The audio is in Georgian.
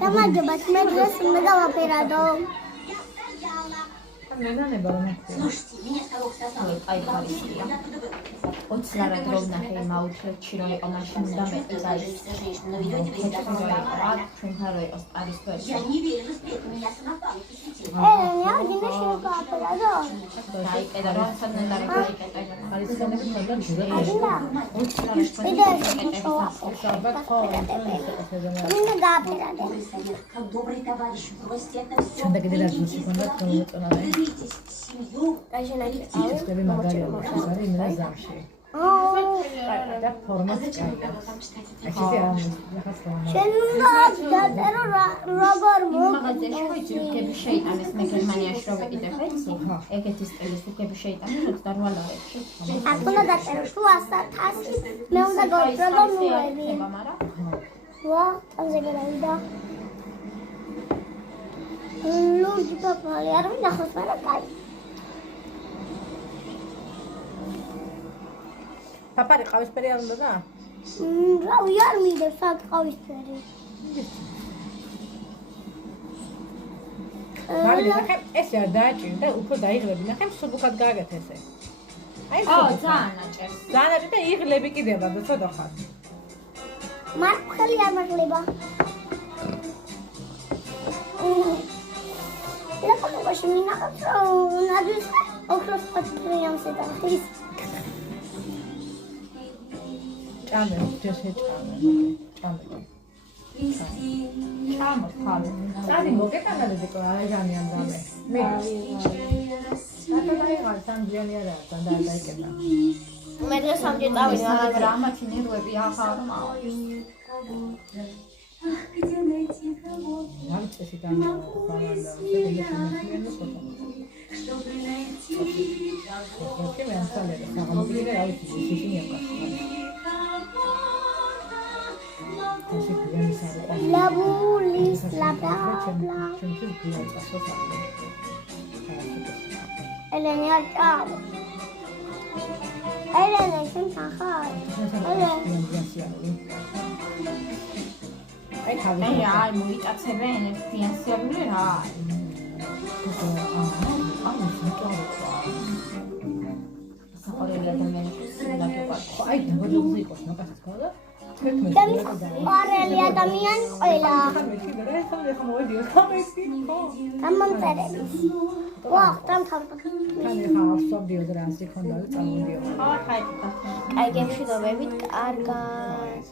გამარჯობა, მე დღეს უნდა გავაფერადო. Слушайте, меня стало кстати, Айфаристия. От слара дробна хейма утреći roj o našem dame i da je но ведете вы себя как rad čunharoj aristori. Я не верила, что это меня самопал посетил. მე აღინა შენ გავაფერადო. Dai, eda rosa nella replica. მინდა გავაფერადო. Как добрый товарищ, бросьте это все. Вернитесь в семью. შენ უნდა დაწერო როგორ მაგაზე შეიძლება უკები შეიტანეს მე გერმანიაში რო ვიყიდებ ეცი ეგეთი სტილის უკები შეიტანეს 28 ლარებში აქ უნდა დაწერო თუ 100.000 მე უნდა გავწერო ნულები მაგრამ ვა ტანზე გადავიდა ლურჯი პაპალი არ მინახავს მაგრამ კაი Papari ყავისფერი არ უნდა და? რავი არ მინდებს აქ ყავისფერი. მაგრამ ნახე ესე არ დააჭირე და უფრო დაიღლები ნახე მსუბუქად გააგეთ ესე. აი ძალიან აჭერს ძალიან აჭირე და იღლები კიდევ და ცოტა ხარ. მარკ ხელი არ მაგლება. ელაპაკაში მინახავს რომ ნაძვის ოქროს პატრიამს ეტახის. ჭამე, ჯერ ჭამე. ჩამოს ხალე წადი მოგეტანადე ყო აი ძალიან რამე. მე. სათანაი სამჯიანი არა, დაიკეთა. მე დღეს სამჯერ წავიდა მაგრამ ამათი ნერვები ახალ მავის რა წესი განავალა, შეგეძლო ლაბულის ლაბლა ელენე აკავ ელენე შენ ხარ აი თავი აი მოიტაცებენ ფინანსიარული რა საყურელი ადამიანის ლაგება აი დაბადებული იყოს მაგასაც ხოლმე პარელი ადამიანი ყველა გამომწერების ვა დამთავრდა კანე ხავსობ დიოდრანსი ქონდა და წამოდიო აი ხაი აი გემშვიდობებით კარგად